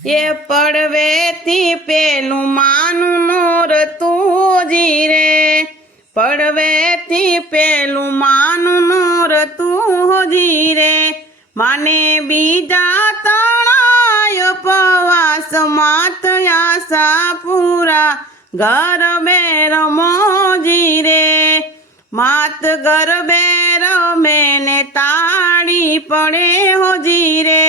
એ પડવેથી પેલું માનું નોરતું જી રે, પડવેથી પેલું માનું નોરતું જી રે, માને બીજા તણાય પવાસ માત આશા પૂરા ગરબે રમોજી રે, માત ગરબે રમે ને તાળી પડે હોજી રે,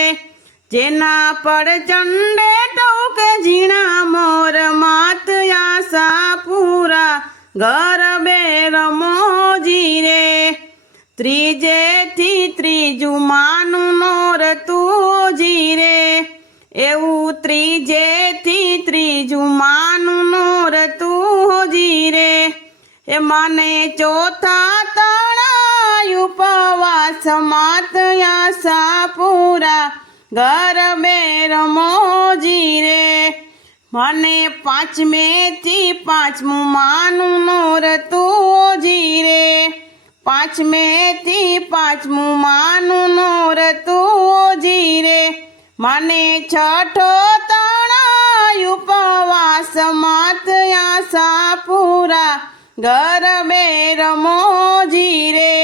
જેના પર ચંડે ટોકે ઝીણા મોર માત આશા પૂરા ગરબે રમોજી રે, ત્રીજેથી ત્રીજું માનું નોરતું જી રે, એવું ત્રીજેથી ત્રીજું માનું નોરતું જી રે, એ મને ચોથા તણાય ઉપવાસ માત આશા પૂરા ગરબે રમોજી રે, મને પાંચમેથી પાંચમું માનું નોરતું જી રે, પાંચમેથી પાંચમું માનું નોરતું જી રે, મને છઠ્ઠો તણાય ઉપવાસ માત આશા પૂરા ગરબે રમોજી રે,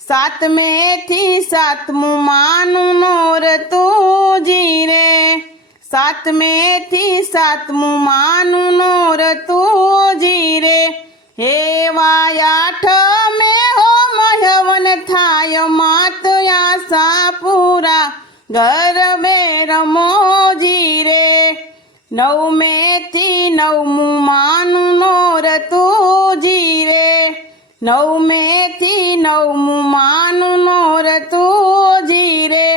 સાતમેથી સાતમું માનું નોરતું જી રે, સાતમેથી સાતમું માનું નોરતું જી રે, એવા આઠમે હોમ હવન થાય માત આશા પૂરા ગરબે રમોજી રે, નવમેથી નવમું માનું નોરતું જી રે, નવમેથી નવમું માનું નોરતું જી રે,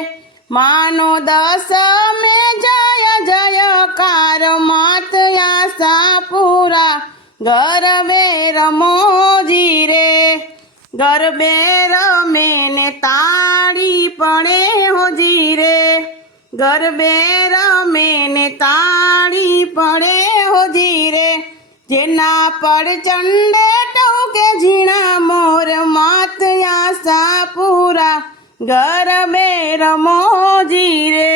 માનો દસમે જય જયકાર માત આશા પૂરા ગરબે રમોજી રે, ગરબે રમે ને તાળી પડે હોજી રે, ગરબે રમે ને તાળી પડે હોજી રે, જેના પર ચંડે ટોકે ઝીણા મોર માત આશા પૂરા ગરબે રમોજી રે।